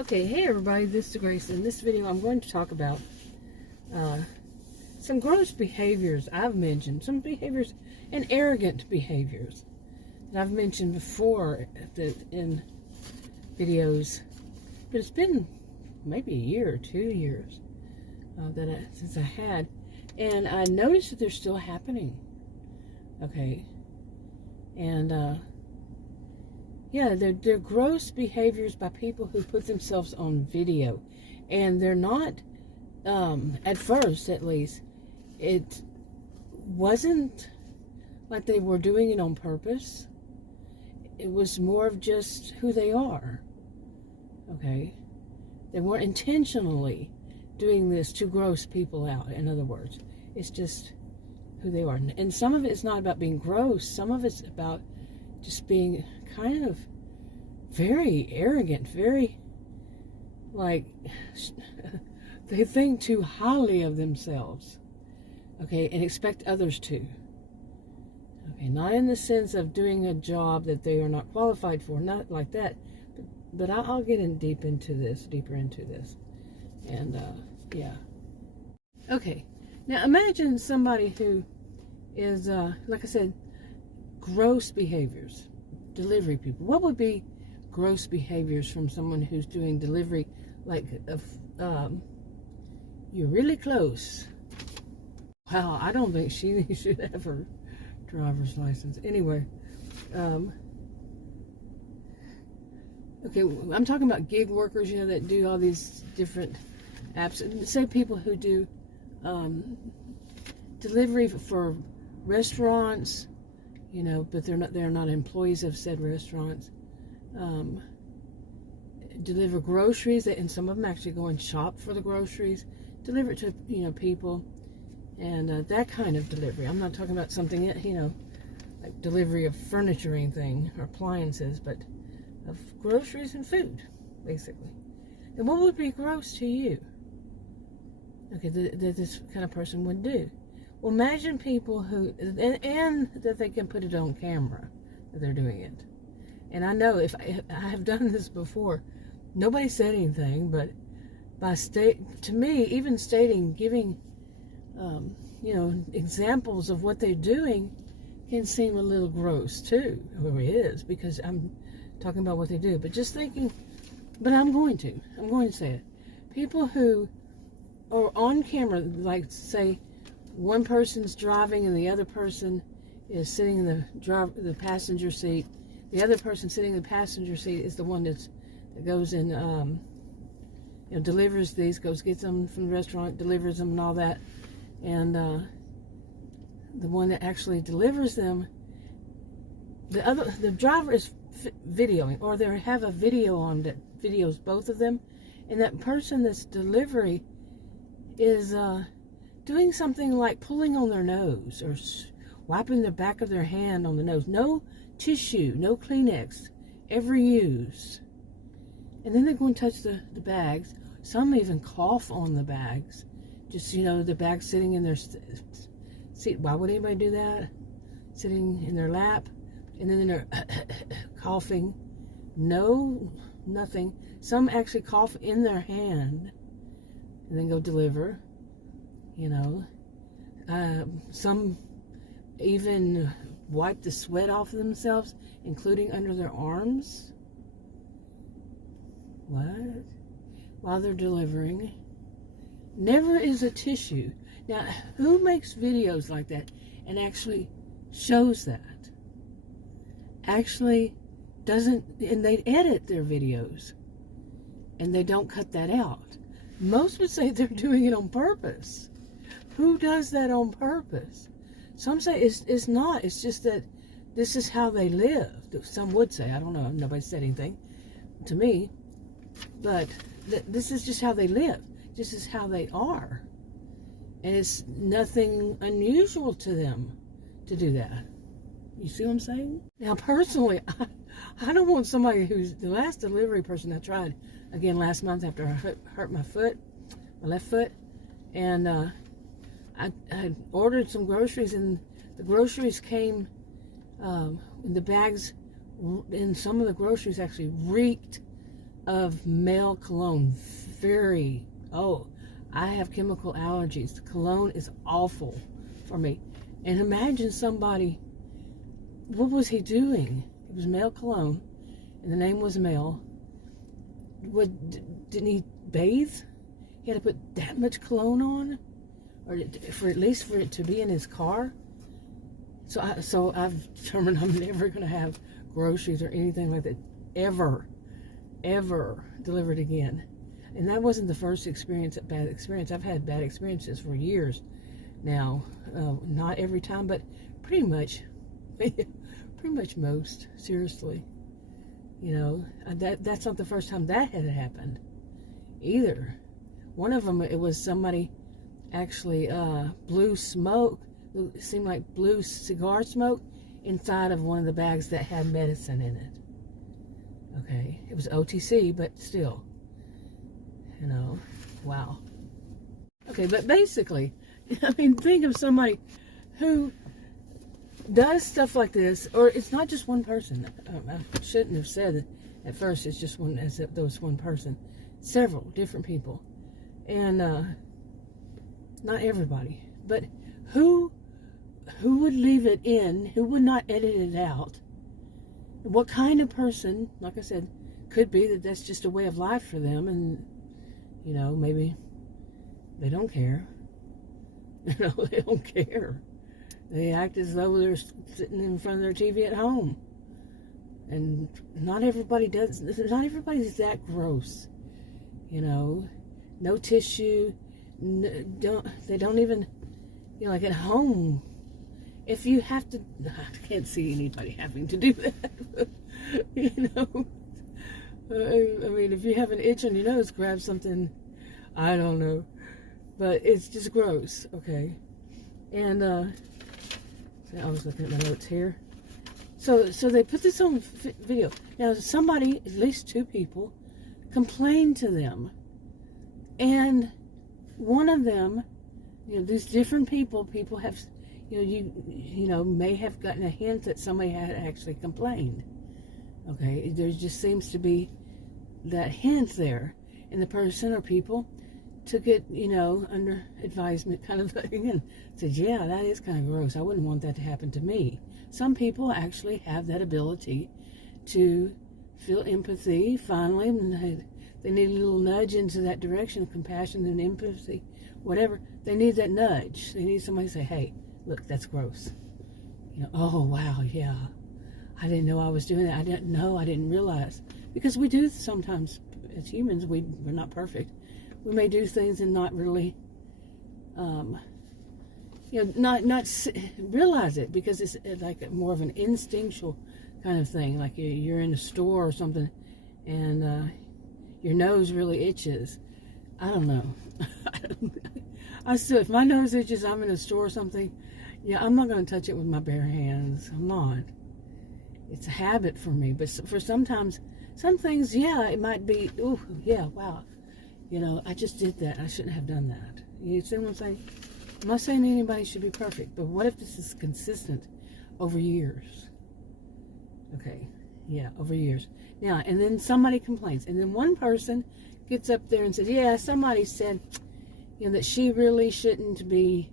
Okay, hey everybody, this is Grace. In this video I'm going to talk about some gross behaviors I've mentioned, some behaviors and arrogant behaviors that I've mentioned before in videos, but it's been maybe a year or 2 years since I had, and I noticed that they're still happening. Okay, and yeah, they're gross behaviors by people who put themselves on video. And they're not, at first at least, it wasn't like they were doing it on purpose. It was more of just who they are. Okay? They weren't intentionally doing this to gross people out, in other words. It's just who they are. And some of it's not about being gross. Some of it's about just being kind of very arrogant, very, like, they think too highly of themselves, okay, and expect others to. Okay, not in the sense of doing a job that they are not qualified for, not like that, but I'll get deeper into this, and yeah. Okay, now imagine somebody who is, like I said, gross behaviors, delivery people. What would be gross behaviors from someone who's doing delivery, like you're really close? Wow, I don't think she should have her driver's license. Anyway, okay, I'm talking about gig workers, you know, that do all these different apps. Say people who do delivery for restaurants, you know, but they're not employees of said restaurants. Deliver groceries, and some of them actually go and shop for the groceries, deliver it to, you know, people, and that kind of delivery. I'm not talking about something, you know, like delivery of furniture or anything, or appliances, but of groceries and food, basically. And what would be gross to you? Okay, that this kind of person would do. Well, imagine people who, and that they can put it on camera that they're doing it. And I know if I have done this before, nobody said anything, but to me, even giving, you know, examples of what they're doing can seem a little gross too, or it is, because I'm talking about what they do. But just thinking, but I'm going to say it. People who are on camera, like say, one person's driving and the other person is sitting in the passenger seat. The other person sitting in the passenger seat is the one that goes and you know, delivers these, gets them from the restaurant, delivers them and all that. And the one that actually delivers them, the driver is videoing, or they have a video on that videos both of them, and that person that's delivery is doing something like pulling on their nose or wiping the back of their hand on the nose. No tissue, no Kleenex ever used. And then they go and touch the bags. Some even cough on the bags. Just, you know, the bags sitting in their seat. Why would anybody do that? Sitting in their lap. And then they're coughing. No, nothing. Some actually cough in their hand and then go deliver. You know, some even wipe the sweat off of themselves, including under their arms. What? While they're delivering. Never is a tissue. Now, who makes videos like that and actually shows that? Actually doesn't, and they edit their videos and they don't cut that out. Most would say they're doing it on purpose. Who does that on purpose? Some say it's not. It's just that this is how they live. Some would say. I don't know. Nobody said anything to me. But this is just how they live. This is how they are. And it's nothing unusual to them to do that. You see what I'm saying? Now, personally, I don't want somebody who's the last delivery person I tried, again, last month after I hurt my left foot. And I ordered some groceries, and the groceries came in the bags, and some of the groceries actually reeked of male cologne. Very, oh, I have chemical allergies. Cologne is awful for me. And imagine somebody, what was he doing? It was male cologne, and the name was male. Didn't he bathe? He had to put that much cologne on? Or for at least for it to be in his car? So I've determined I'm never going to have groceries or anything like that ever delivered again. And that wasn't the first bad experience. I've had bad experiences for years now. Not every time, but pretty much most, seriously. You know, that's not the first time that had happened either. One of them, it was somebody actually blew smoke. It seemed like blue cigar smoke inside of one of the bags that had medicine in it. Okay, it was OTC, but still, you know, wow. Okay, but basically, I mean, think of somebody who does stuff like this, or it's not just one person. I shouldn't have said it at first. It's just one, as if there was one person. Several different people, and not everybody, but who would leave it in? Who would not edit it out? What kind of person? Like I said, could be that that's just a way of life for them, and you know, maybe they don't care. You know, they don't care. They act as though they're sitting in front of their TV at home. And not everybody does. Not everybody's that gross. You know, no tissue. They don't even, you know, like at home. If you have to, I can't see anybody having to do that. You know, I mean, if you have an itch on your nose, grab something. I don't know, but it's just gross. Okay, and I was looking at my notes here. So they put this on video. Now somebody, at least two people, complained to them, and one of them, you know, these different people have, you know, may have gotten a hint that somebody had actually complained. Okay, there just seems to be that hint there, and the person or people took it, you know, under advisement kind of thing, and said, yeah, that is kind of gross. I wouldn't want that to happen to me. Some people actually have that ability to feel empathy, finally, and they need a little nudge into that direction of compassion and empathy, whatever. They need that nudge. They need somebody to say, hey, look, that's gross. You know, oh, wow, yeah. I didn't know I was doing that. I didn't know. I didn't realize. Because we do sometimes, as humans, we're not perfect. We may do things and not really, you know, not realize it, because it's like more of an instinctual kind of thing. Like you're in a store or something, and your nose really itches. I don't know. I still, if my nose itches, I'm in a store or something. Yeah, I'm not going to touch it with my bare hands. I'm not. It's a habit for me. But for sometimes, some things, yeah, it might be. Oh, yeah, wow. You know, I just did that. I shouldn't have done that. You see what I'm saying? I'm not saying anybody should be perfect, but what if this is consistent over years? Okay, yeah, over years. Now, and then somebody complains, and then one person gets up there and says, yeah, somebody said, you know, that she really shouldn't be,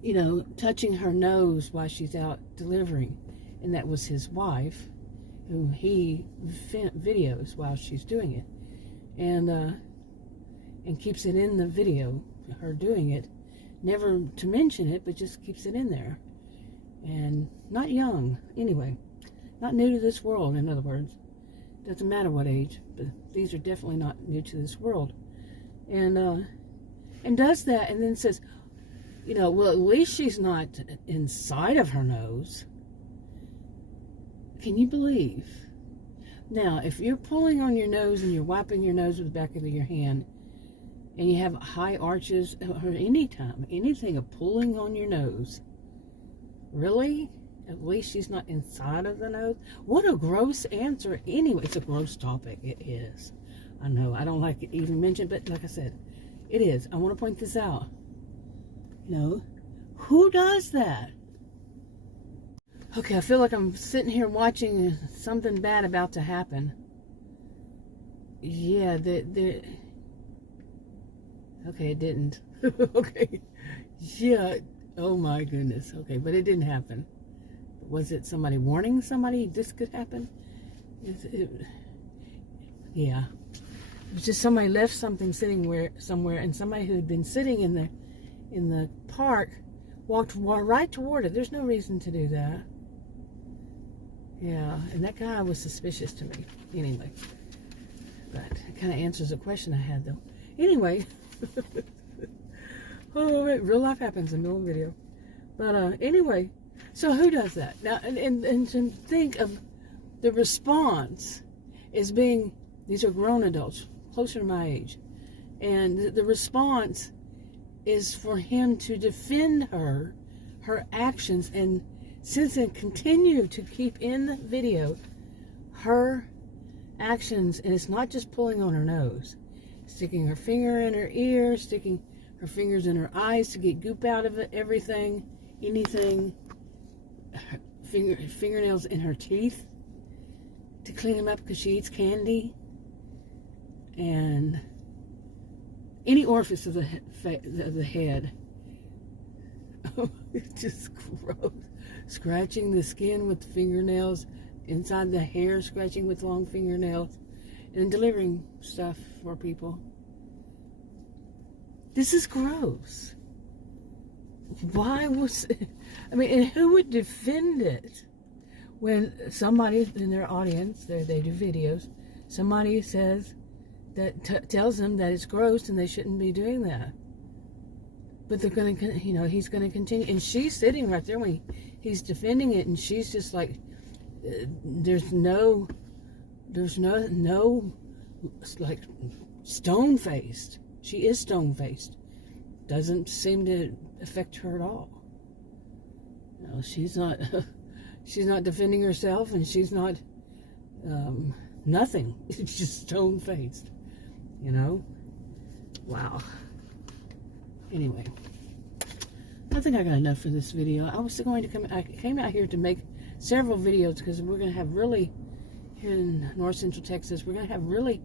you know, touching her nose while she's out delivering. And that was his wife, who he videos while she's doing it. And keeps it in the video, her doing it, never to mention it, but just keeps it in there. And not young, anyway, not new to this world, in other words. Doesn't matter what age, but these are definitely not new to this world. And does that, and then says, you know, well, at least she's not inside of her nose. Can you believe? Now, if you're pulling on your nose and you're wiping your nose with the back of your hand, and you have high arches, or anything of pulling on your nose, really? At least she's not inside of the nose? What a gross answer. Anyway, it's a gross topic. It is. I know. I don't like it even mentioned, but like I said, it is. I want to point this out. You know, who does that? Okay, I feel like I'm sitting here watching something bad about to happen. yeah, okay, it didn't. Okay, yeah, oh my goodness. Okay, but it didn't happen. Was it somebody warning somebody this could happen? Yeah, it was just somebody left something sitting somewhere, and somebody who had been sitting in the park walked right toward it. There's no reason to do that. Yeah, and that guy was suspicious to me. Anyway, but it kind of answers a question I had, though. Anyway, oh, real life happens in middle video. But anyway, so who does that now? And to think of the response as being, these are grown adults, closer to my age, and the response is for him to defend her actions, and since and continue to keep in the video her actions. And it's not just pulling on her nose, sticking her finger in her ear, sticking her fingers in her eyes to get goop out of it, everything, anything, fingernails in her teeth to clean them up because she eats candy, and any orifice of the head. It's just gross. Scratching the skin with fingernails, inside the hair, scratching with long fingernails, and delivering stuff for people. This is gross. Why was I mean, and who would defend it when somebody in their audience, they do videos, somebody says that tells them that it's gross and they shouldn't be doing that. But they're going to, he's going to continue. And she's sitting right there when he's defending it, and she's just like, there's no, like, stone-faced. She is stone-faced. Doesn't seem to affect her at all. She's not, she's not defending herself, and she's not, nothing. It's just stone-faced, Wow. Anyway, I think I got enough for this video. I came out here to make several videos because we're going to have really, here in North Central Texas, we're going to have really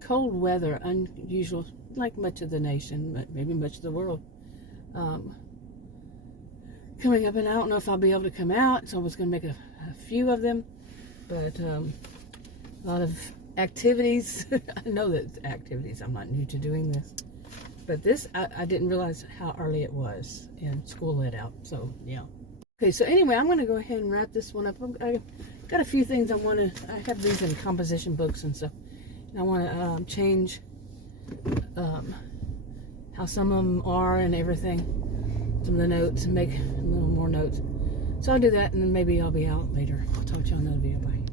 cold weather, unusual, like much of the nation, maybe much of the world, coming up. And I don't know if I'll be able to come out, so I was going to make a few of them, but a lot of activities. I know that it's activities. I'm not new to doing this. But this, I didn't realize how early it was, and school let out, so yeah. Okay, so anyway, I'm going to go ahead and wrap this one up. I got a few things I have these in composition books and stuff, and I want to change how some of them are and everything, some of the notes, and make a little more notes. So I'll do that, and then maybe I'll be out later. I'll talk to you on another video. Bye.